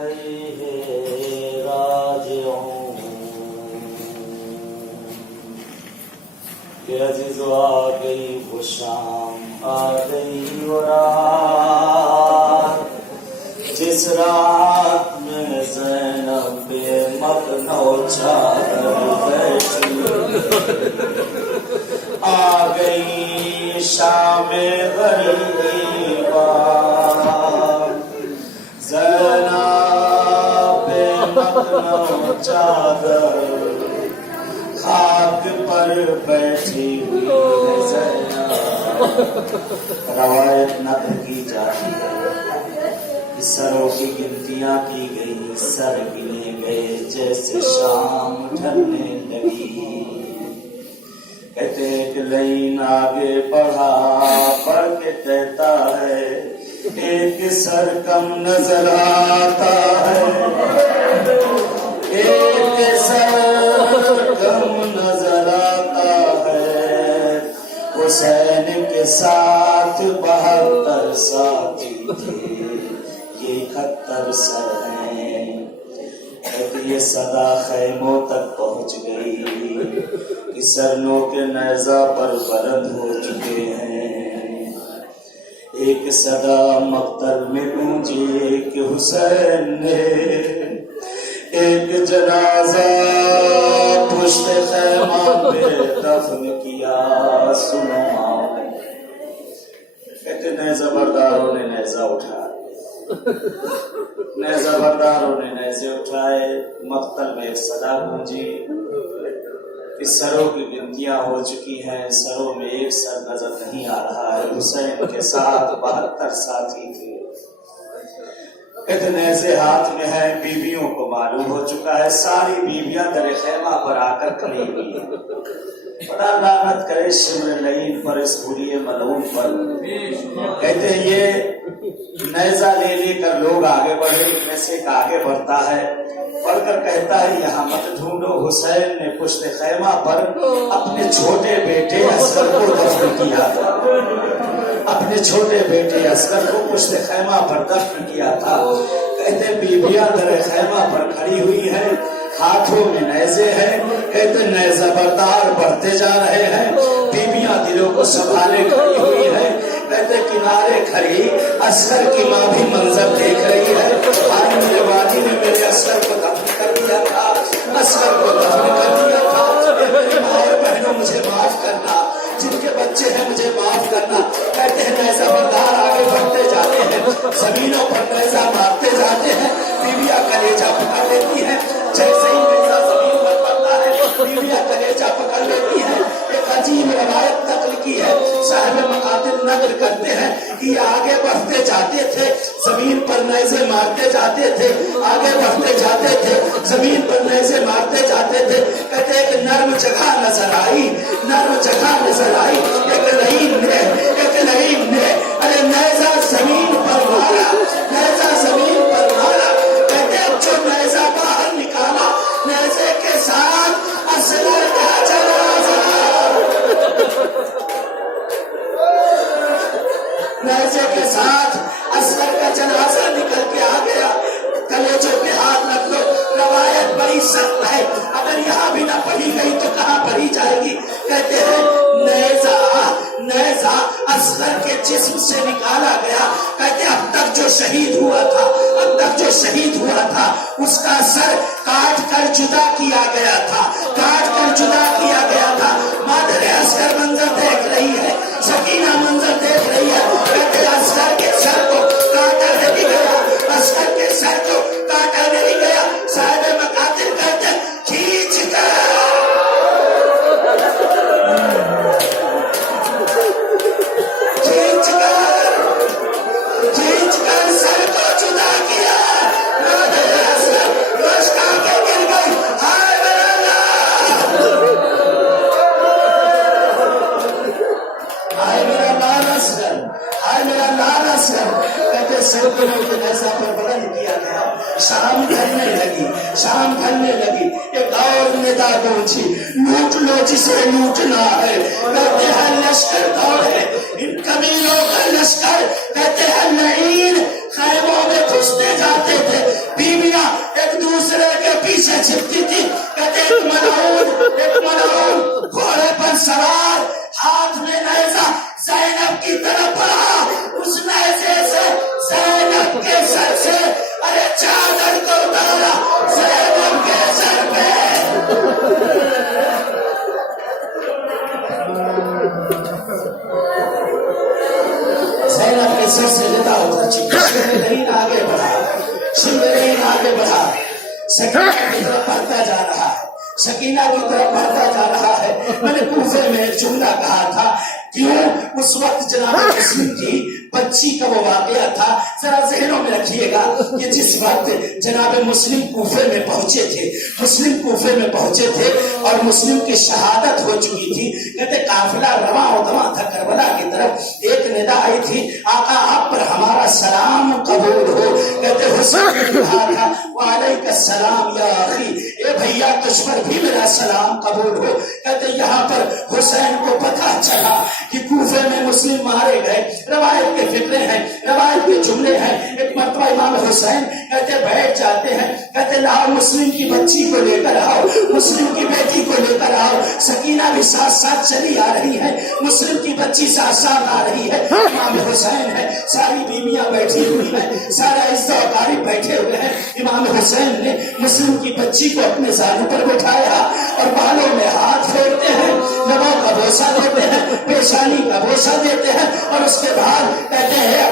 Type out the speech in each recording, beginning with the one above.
إليه راجعون کہ عزیز آ گئی وہ شام آ گئی وہ رات جس رات میں زینب بے مقنع چادر بیٹھی آ گئی شام غریبا زینب بے مقنع چادر خاک پر بیٹھی ہوئی ہے زینب. روایت نقل کی جاتی ہے کہ سروں کی گنتیاں کی گئی، سر گنے گئے جیسے شام ڈھلنے لگی. کہتے ایک لائن آگے بڑھا پڑھ کے کہتا ہے ایک سر کم نظر آتا ہے، ایک سر کم نظر آتا ہے. حسین کے ساتھ 72 ساتھی تھے، یہ 71 سر ہیں. یہ صدا خیموں تک پہنچ گئی کہ سرنوں کے نیزہ پر بلند ہو چکے ہیں. ایک صدا مقتل میں گونجی کہ حسین نے ایک جنازہ پشت خیمہ پہ دفن کیا. سنو کہتے نیزہ برداروں نے نیزہ اٹھا، نیزہ برداروں نے نیزے اٹھائے. مقتل میں ایک صدا گونجی کہ سروں کی گنتیاں ہو چکی ہیں، سروں میں ایک سر نظر نہیں آ رہا ہے. حسین کے ساتھ 72 ساتھی تھے. کہتے نیزے ہاتھ میں ہے، بیویوں کو معلوم ہو چکا ہے، ساری بیویاں در خیمہ پر آ کر کھڑی ہوئی ہیں. خدا لعنت کرے شمر لعین پر، اس بری ملعون پر. کہتے یہ نیزہ لے لے کر لوگ آگے بڑھے، ان میں سے ایک آگے بڑھتا ہے، پڑھ کر کہتا ہے یہاں مت ڈھونڈو، حسین نے پشت خیمہ پر اپنے چھوٹے بیٹے اصغر کو دفن کیا تھا، اپنے چھوٹے بیٹے اصغر کو پشت خیمہ پر دفن کیا تھا. کہتے بیویاں در خیمہ پر کھڑی ہوئی ہیں، ہاتھوں میں نیزے ہیں. کہتے نیزہ بردار بڑھتے جا رہے ہیں، بیویاں دلوں کو سنبھالے کھڑی ہوئی ہیں. کہتے کنارے کھڑی اصغر کی ماں بھی منظر دیکھ رہی ہے. آج میرے والد نے میرے اصغر کو دفن کر دیا تھا، اصغر کو دفن کر دیا تھا. میری ماں اور بہنوں مجھے معاف کرنا، جن کے بچے ہیں مجھے معاف کرنا. کہتے ہیں نیزہ بردار آگے بڑھتے جاتے ہیں، زمینوں پر نیزہ مارتے جاتے ہیں. بیویاں کلیجہ پکڑ لیتی ہیں، جیسے ہی نیزہ زمین پر پڑتا ہے بیویاں کلیجہ پکڑ لیتی ہیں. ایک عجیب روایت نقل کی ہے، صاحب مقاتل نقل کرتے ہیں کہ یہ آگے بڑھتے جاتے تھے، زمین پر نیزے مارتے جاتے تھے، آگے بڑھتے جاتے تھے، زمین پر نیزے مارتے جاتے تھے. کہتے ایک نرم جگہ نظر آئی، نرم جگہ نظر آئی. ایک لعین نے ارے نیزہ زمین پر مارا، نیزہ زمین پر مارا. کہتے جو نیزہ باہر نکالا، نیزے کے ساتھ اصغر کا جنازہ، نیزے کے ساتھ اصغر کا جنازہ نکل کے آ گیا. کلیجوں پہ ہاتھ رکھ لو، روایت بڑی سخت ہے، اگر یہاں بھی نہ پڑھی گئی تو کہاں پڑھی جائے گی. کہتے ہیں نیزہ اصغر کے جسم سے نکالا گیا. کہتے اب تک جو شہید ہوا تھا، اب تک جو شہید ہوا تھا اس کا سر کاٹ کر جدا کیا گیا تھا، کاٹ کر جدا کیا گیا تھا. مادر اصغر منظر دیکھ رہی ہے، سکینہ منظر دیکھ رہی ہے. کہتے اصغر کے سر کو کاٹا نہیں گیا، اصغر کے سر کو کاٹا نہیں گیا. صاحب مقاتل کہتے کھینچ کر سر کو جدا کیا. مادر اصغر گوشت آگے گر گئی. ہائے میرا لال اصغر، ہائے میرا لال اصغر. کہتے سر کو ایسا پر بلند کیا گیا. شام ڈھلنے لگی، شام ڈھلنے لگی. ایک اور ندا پہنچی، لوٹ لو جسے لوٹنا ہے. کہتے ہیں لشکر دوڑے، ان قبیلوں کا لشکر. کہتے ہیں لعین خیموں میں گھستے جاتے تھے، शिमरन आगे बढ़ा, शिमरन आगे बढ़ा, सकीना की तरफ बढ़ता जा रहा है, सकीना की तरफ बढ़ता जा रहा है। मैंने कूफे में एक जुमला कहा था, क्यों उस वक्त जनाब मुस्लिम की बच्ची का वो वाकया था, जरा ज़हनों में रखिएगा। ये जिस वक्त जनाब मुस्लिम कूफे में पहुंचे थे, मुस्लिम कूफे में पहुंचे थे और मुस्लिम की शहादत हो चुकी थी, कहते काफिला रवा दवा था करबला की तरफ, एक निदा आई थी, आका आप पर हमारा सलाम कबूल हो। कहते हुसैन ने कहा था वालेकुम सलाम या अखी, ए भैया तुझ पर भी मेरा सलाम कबूल हो। कहते यहाँ पर हुसैन को पता चला कि कूफे में मुस्लिम मारे गए, रवायत के फिक्रे हैं, रवायत के जुमले हैं। एक मरतबा इमाम हुसैन कहते बैठ जाते हैं, कहते लाओ मुस्लिम की बच्ची को लेकर आओ, मुस्लिम की बेटी को लेकर आओ। सकीना भी साथ साथ चली आ रही है, मुस्लिम की बच्ची साथ साथ आ रही है। इमाम हुसैन है, सारी बीवियां बैठी हुई है, सारा इज्जत कारी बैठे हुए हैं। इमाम हुसैन ने मुस्लिम की बच्ची को अपने ज़ानू पर बैठाया और बालों में हाथ फेरते हैं, लबों का बोसा देते हैं, पेशानी का बोसा देते हैं और उसके बाद कहते हैं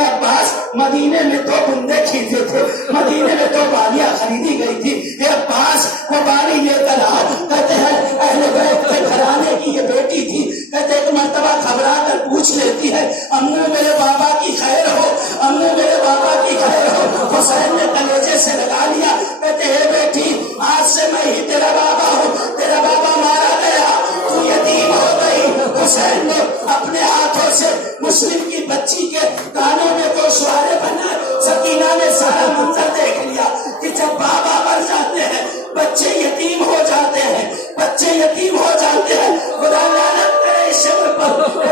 अब्बास मदीने में 2 बुंदे खींचे थे, मदीने में 2 बालियां खरीदी गई थी, हे अब्बास वो बाली लेकर आओ। कहते हैं अहले बैत के घराने की ये बेटी थी, कहते एक मर्तबा घबरा कर पूछ लेती है अम्मू मेरे बाबा की खैर हो, अम्मू मेरे बाबा की खैर हो। हुसैन ने कलेजे से लगा लिया, कहते हे बेटी आज से मैं ही तेरा बाबा हूँ, तेरा बाबा मारा गया, तू यतीम हो गई। हुसैन ने अपने हाथों से मुस्लिम की बच्ची के कानों में गोशवारे बनाए। सकीना ने सारा मंजर देख लिया कि जब बाबा मर जाते हैं बच्चे यतीम हो जाते हैं, बच्चे यतीम हो जाते हैं। खुदा लानत करे इस शिमर पर,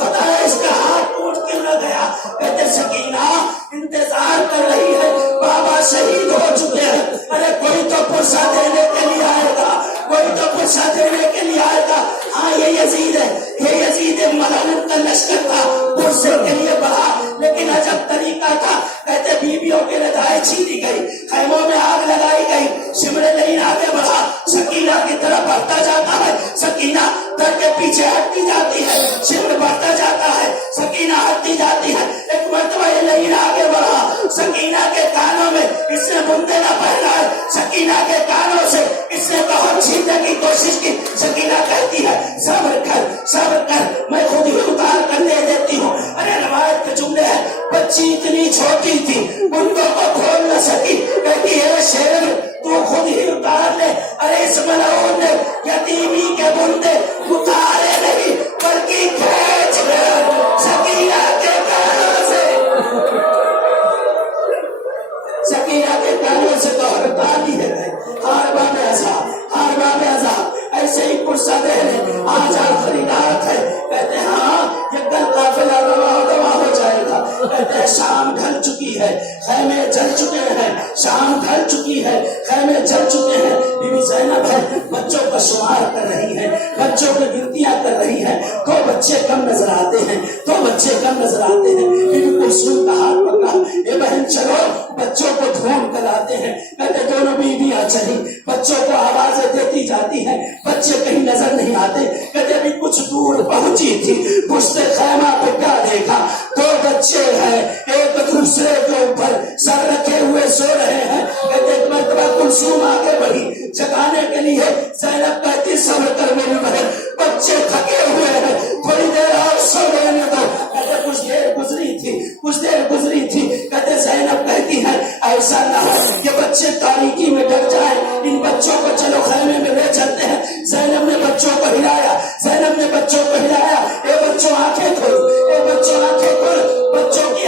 खुदा इसका हाथ टूट क्यों न गया। कहते सकीना इंतजार कर रही है, बाबा शहीद हो चुके हैं, अरे कोई तो पुरसा देने के लिए आएगा, कोई तो पुरसा देने के लिए आएगा। हाँ ये यजीद है, ये यजीद मलऊन का लश्कर था, पुरसे के लिए बढ़ा, लेकिन अजब तरीका था। कहते बीवियों के रजाएं छीनी गई, खैमों में आग लगाई गई, शिमरे नहीं आगे बढ़ा, सकीना की तरफ बढ़ता जाता है, सकीना दर के पीछे हटती जाती है, शिमर बढ़ता जाता है, सकीना हटती जाती है। एक मरतबा ये नहीं आगे बढ़ा, सकीना के कानों में इसने बुंदे न पहनाए, सकीना के कानों से इसने बहुत छीनने की कोशिश की। सकीना कहती है सब्र कर, मैं खुद ही उतार कर दे देती हूँ। अरे रवायत के जुमले हैं, बच्ची इतनी छोटी थी बुंदों को खोल न सकी, कहती है शेर तू खुद ही उतार ले। अरे इस मलऊन ने यतीमी के बुंदे उतारे नहीं बल्कि खींच ले सकीना के कानों से, सकीना के कानों से तो हटा दिए गए। हारबा में आजाद ऐसे ही पुरसा दे रहे आज आखिरी रात है। कहते हाँ ये कल काफिला रवा हो जाएगा। कहते हैं शाम ढल चुकी है, खैमे जल चुके हैं, शाम ढल चुकी है, खैमे जल चुके हैं। बीबी ज़ैनब है, बच्चों का शुमार कर रही है, बच्चों की गिनतियां कर रही है, 2 बच्चे कम नजर आते हैं, 2 बच्चे कम नजर आते हैं। बीबी कुलसूम का हाथ पकड़ा, ये बहन चलो बच्चों को ढूंढ कर आते हैं। कहते दोनों बीवियां चली, बच्चों को आवाजें देती जाती हैं, बच्चे कहीं नजर नहीं आते। कहते अभी कुछ दूर पहुंची थी, उसने खैमा पे क्या देखा, 2 बच्चे हैं, एक दूसरे के ऊपर सर रखे हुए सो रहे हैं। कहते एक मरतबा कुलसूम आगे बढ़ी जगाने के लिए, ज़ैनब कहती सब्र कर मेरी बहन, बच्चे थके हुए हैं, थोड़ी देर और सो लेने दो। कहते कुछ देर गुजरी थी। कहते ज़ैनब कहती है ऐसा ना हो ये बच्चे तारीकी में डर जाए, इन बच्चों को चलो खैमे में ले चलते हैं। ज़ैनब ने बच्चों को हिलाया, ए बच्चों आंखें खोलो, बच्चों की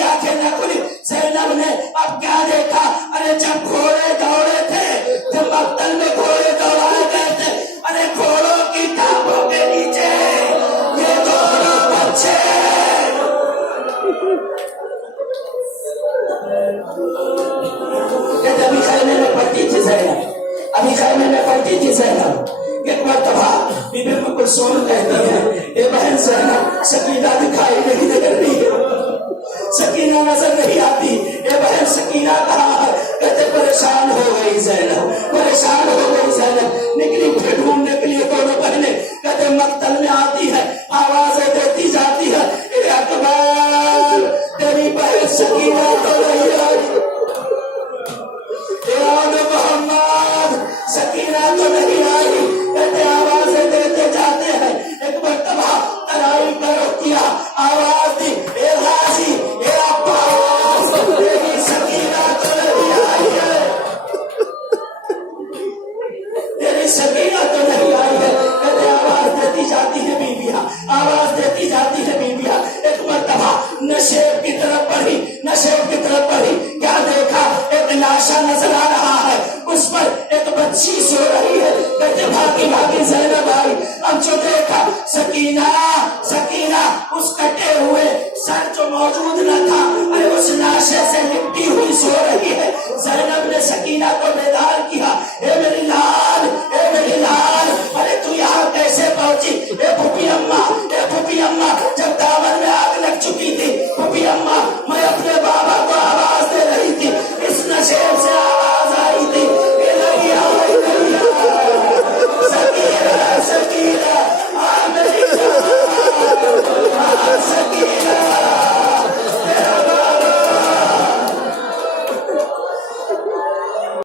आंखें न खुली। ज़ैनब ने अब क्या देखा, अरे जब घोड़े दौड़े थे, जब मक्तल में घोड़े दौड़ाए गए थे, अरे घोड़ों की टांगों के नीचे ये दोनों बच्चे। अभी खैमे में पड़ती थी ज़ैनब, एक मरतबा बीबी कुलसूम कहती है ये बहन ज़ैनब सकीना दिखाई नहीं दे रही है, सकीना नजर नहीं आती, ये बहन सकीना कहाँ है। कहते परेशान हो गई ज़ैनब, निकली फिर ढूंढ